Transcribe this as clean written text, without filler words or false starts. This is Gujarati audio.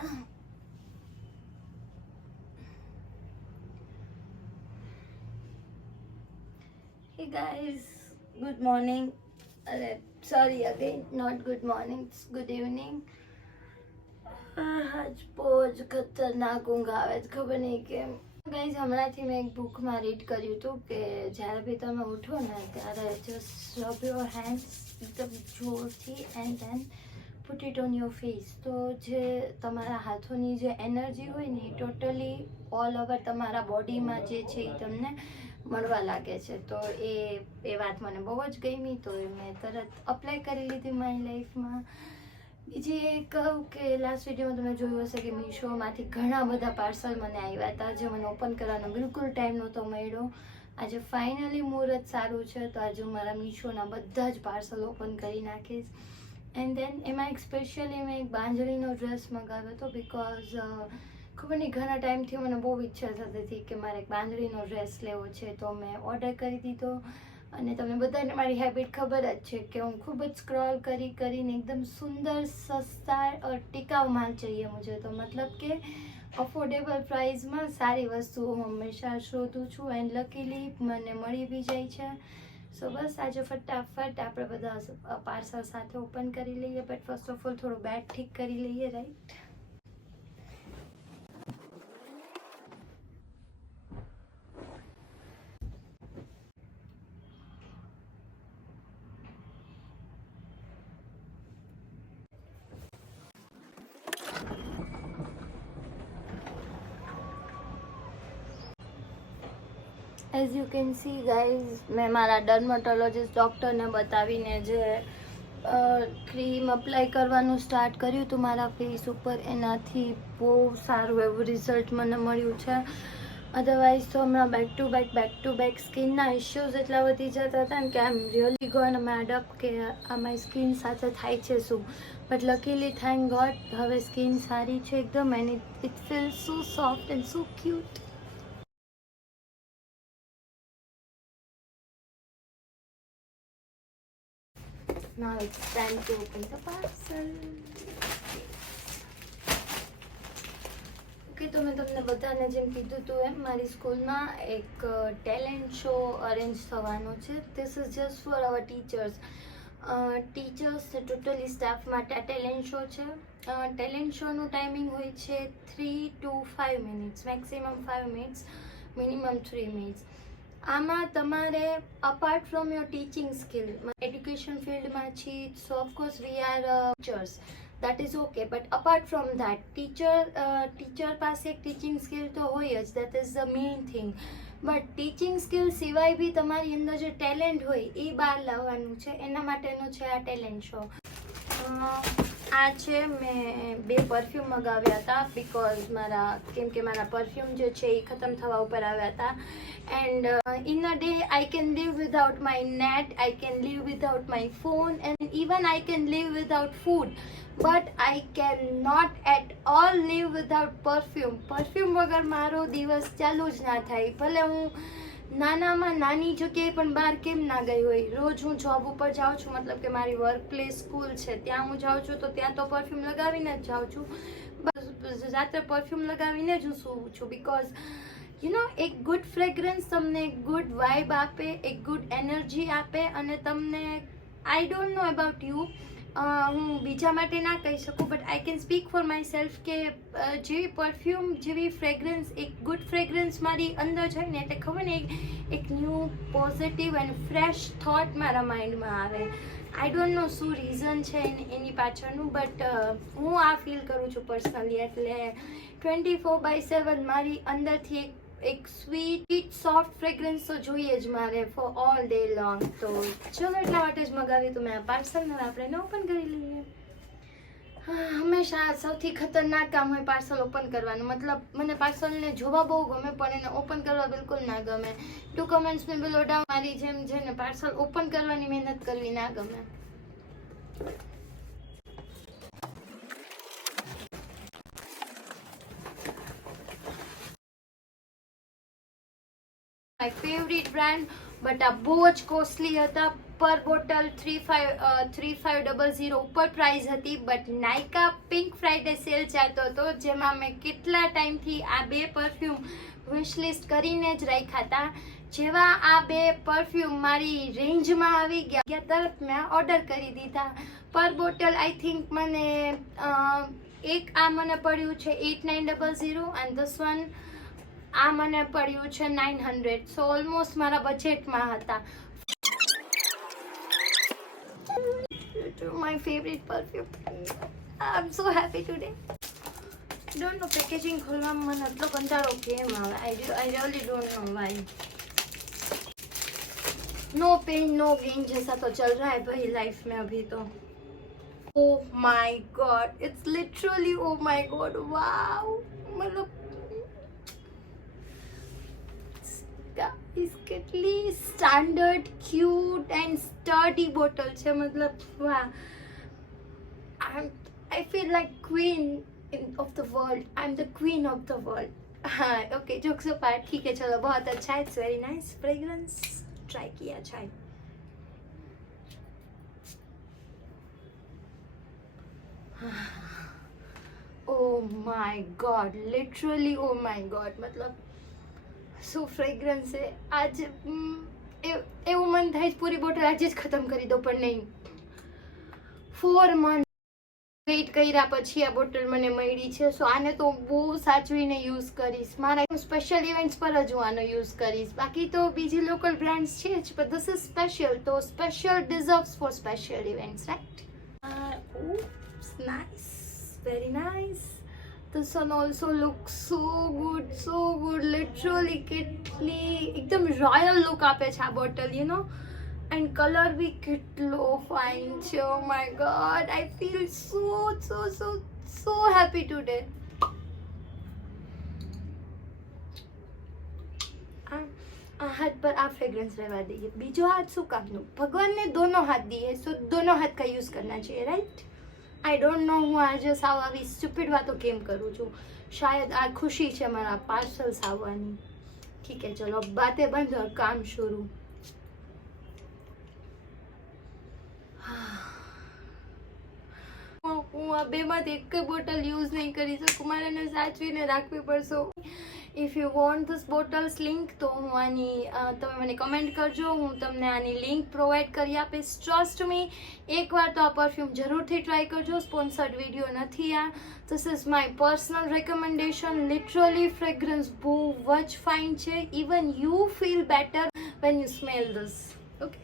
Hey guys, good morning. Sorry again, not good morning, it's good evening. આજ બહુ જ ખતરનાક ઊંઘ આવે છે, ખબર નહીં કેમ. ગાઈઝ, હમણાંથી મેં એક બુકમાં રીડ કર્યું હતું કે જ્યારે બી તમે ઉઠો ને ત્યારે જસ્ટ રબ યોર હેન્ડ્સ એકદમ જોરથી and then put it on your face. તો જે તમારા હાથોની જે એનર્જી હોય ને એ ટોટલી ઓલ ઓવર તમારા બોડીમાં જે છે એ તમને મળવા લાગે છે. તો એ વાત મને બહુ જ ગમી, તો એ મેં તરત અપ્લાય કરી લીધી મારી લાઈફમાં. બીજી એ કહું કે લાસ્ટ વિડીયોમાં તમે જોયું હશે કે મીશોમાંથી ઘણા બધા પાર્સલ મને આવ્યા હતા, જે મને ઓપન કરવાનો બિલકુલ ટાઈમ નહોતો મળ્યો. આજે ફાઇનલી મુહૂર્ત સારું છે, તો આજે હું મારા મીશોના બધા જ પાર્સલ ઓપન કરી નાખીશ. એન્ડ દેન એમાં એક સ્પેશિયલી મેં એક બાંધણીનો ડ્રેસ મંગાવ્યો હતો, બિકોઝ ખબર નહીં ઘણા ટાઈમથી મને બહુ ઈચ્છા થતી હતી કે મારે એક બાંધણીનો ડ્રેસ લેવો છે. તો મેં ઓર્ડર કરી દીધો. અને તમને બધાને મારી હેબિટ ખબર જ છે કે હું ખૂબ જ સ્ક્રોલ કરીને એકદમ સુંદર, સસ્તા ટિકાઉ માલ चाहिए मुझे. તો મતલબ કે અફોર્ડેબલ પ્રાઇસમાં સારી વસ્તુઓ હંમેશા શોધું છું, એન્ડ લકીલી મને મળી બી જાય છે. સો બસ આજે ફટાફટ આપણે બધા પાર્સલ સાથે ઓપન કરી લઈએ. બટ ફર્સ્ટ ઓફ ઓલ થોડું બેડ ઠીક કરી લઈએ, right? As you can see guys, મેં મારા ડર્મેટોલોજીસ્ટ ડૉક્ટરને બતાવીને જે ક્રીમ અપ્લાય કરવાનું સ્ટાર્ટ કર્યું હતું મારા ફેસ ઉપર, એનાથી બહુ સારું એવું રિઝલ્ટ મને મળ્યું છે. અધરવાઇઝ તો હમણાં બેક ટુ બેક સ્કિનના ઇશ્યુઝ એટલા વધી જતા હતા ને કે I am really gone mad up કે આ મારી સ્કિન સાથે થાય છે શું. બટ લકીલી થેન્ક ગોડ હવે સ્કિન સારી છે એકદમ, and it feels so soft and so cute. Now it's time to open the parcel. Okay, તો મેં તમને બધાને જેમ કીધું હતું એમ મારી સ્કૂલમાં એક ટેલેન્ટ શો અરેન્જ થવાનો છે. This is just for our teachers. Teachers totally staff માટે આ ટેલેન્ટ શો છે. ટેલેન્ટ શોનું ટાઈમિંગ હોય છે 3 to 5 minutes, maximum 5 minutes, minimum 3 minutes. આમાં તમારે apart from your teaching skill, education ફિલ્ડમાં છીએ, so of course we are teachers, that is okay. But apart from that teacher પાસે એક ટીચિંગ સ્કિલ તો હોય જ, that is the main thing. But teaching skill સિવાય બી તમારી અંદર જે ટેલેન્ટ હોય એ બહાર લાવવાનું છે, એના માટેનો છે આ ટેલેન્ટ શો. આ છે, મેં 2 પરફ્યુમ મંગાવ્યા હતા બિકોઝ કેમ કે મારા પરફ્યુમ જે છે એ ખતમ થવા ઉપર આવ્યા હતા. And in a day I can live without my net, I can live without my phone, and even I can live without food, but I cannot at all live without perfume વગર મારો દિવસ ચાલુ જ ના થાય. ભલે હું નાનામાં નાની જગ્યાએ પણ બહાર કેમ ના ગઈ હોય, રોજ હું જોબ ઉપર જાઉં છું, મતલબ કે મારી વર્ક પ્લેસ સ્કૂલ છે ત્યાં હું જાઉં છું, તો ત્યાં તો પરફ્યુમ લગાવીને જ જાઉં છું. બસ રાત્રે પરફ્યુમ લગાવીને જ હું સૂવું છું, બિકોઝ યુ નો એક ગુડ ફ્રેગ્રન્સ તમને એક ગુડ વાઇબ આપે, એક ગુડ એનર્જી આપે. અને તમને I don't know about you, હું બીજા માટે ના કહી શકું, but I can speak for my self કે જેવી પરફ્યુમ જેવી ફ્રેગ્રન્સ, એક ગુડ ફ્રેગ્રન્સ મારી અંદર જાય ને એટલે ખબર ને એક new positive and fresh thought મારા માઇન્ડમાં આવે. આઈ ડોન્ટ નો શું રીઝન છે એની પાછળનું, બટ હું આ ફીલ કરું છું પર્સનલી. એટલે 24/7 મારી અંદરથી એક સ્વીટ સોફ્ટ ફ્રેગ્રન્સ તો જોઈએ જ મારે ફોર ઓલ ડે લોંગ. તો ચલો એટલા માટે જ મગાવ્યું તો મેં આ પાર્સલ આપણે ઓપન કરી લઈએ. હંમેશા સૌથી ખતરનાક કામ હોય પાર્સલ ઓપન કરવાનું. મતલબ મને પાર્સલને જોવા બહુ ગમે પણ એને ઓપન કરવા બિલકુલ ના ગમે. ટુ કમેન્ટ્સ મેં બિલો ડાઉન. મારી જેમ જેને પાર્સલ ઓપન કરવાની મહેનત કરવી ના ગમે. માય ફેવરિટ બ્રાન્ડ, બટ આ બહુ જ કોસ્ટલી હતા. પર બોટલ 3500 ઉપર પ્રાઇસ હતી. But Nykaa pink Friday sale ચાલતો હતો, જેમાં મેં કેટલા ટાઈમથી આ બે પરફ્યુમ વિશલિસ્ટ કરીને જ રાખ્યા હતા. જેવા આ બે પરફ્યુમ મારી રેન્જમાં આવી ગયા તરત મેં ઓર્ડર કરી દીધા. પર બોટલ આઈ થિંક મને એક આ મને પડ્યું છે 8900 એન્ડ ધીસ વન આ મને પડ્યું છે 900. સો ઓલમોસ્ટ મારા બજેટમાં હતા. My favorite perfume. I'm so happy today. I don't know, packaging ખોલવામાં મને એટલો કંટાળો કેમ આવે. I really don't know why. No pain no gain जैसा तो चल रहा है भाई लाइफ में अभी तो. Oh my god, it's literally oh my god, wow. मतलब guys કેટલી સ્ટાન્ડર્ડ ક્યુટ એન્ડ સ્ટર્ડી બોટલ છે. મતલબ વાહ, I feel like queen of the world. I'm the queen of the world. हाँ ओके, जोक्स अपार्ट, ठीक है चलो, बहुत अच्छा है. It's very nice fragrance, try किया अच्छा है. Oh my god, literally oh my god. मतलब શું ફ્રેગ્રન્સ છે. આજ એવું મન થાય પૂરી બોટલ આજે જ ખતમ કરી દો, પણ નહીં. 4 મંથ વેઇટ કર્યા પછી આ બોટલ મને મળી છે. સો આને તો બહુ સાચવીને યુઝ કરીશ. મારા સ્પેશિયલ ઇવેન્ટ્સ પર જ હું આનો યુઝ કરીશ. બાકી તો બીજી લોકલ બ્રાન્ડ્સ છે જ, પણ ધીસ ઇઝ સ્પેશિયલ, તો special deserves for special events, right? Nice, very nice. This one also looks so good, literally કેટલી એકદમ રોયલ લુક આપે છે આ bottle, you know. And colour બી કેટલો ફાઇન છે. Oh my God, I feel so happy today. આ હાથ પર આ ફ્રેગ્રન્સ રહેવા દઈએ, બીજો હાથ શું કામનું? ભગવાનને दोनों हाथ दिए, सो दोनों हाथ का यूज करना चाहिए, राइट? આઈ ડોન્ટ નો હું આજે સાવ આવી સ્ટુપિડ વાતો કેમ કરું છું. શાયદ આ ખુશી છે મારા પાર્સલ્સ આવવાની. ઠીક હે ચલો, બાતે બંધ और काम शुरू. હું આ બેમાંથી એક બોટલ યુઝ નહીં કરી શકું, મારે એને સાચવીને રાખવી પડશે. If you want this bottles link, તો હું આની તમે મને કમેન્ટ કરજો, હું તમને આની લિંક પ્રોવાઈડ કરી આપીશ. ટ્રસ્ટ મી, એકવાર તો આ પરફ્યુમ જરૂરથી ટ્રાય કરજો. સ્પોન્સર્ડ વિડીયો નથી આ. This is my personal recommendation. Literally fragrance બહુ જ ફાઇન છે. Even you feel better when you smell this. Okay.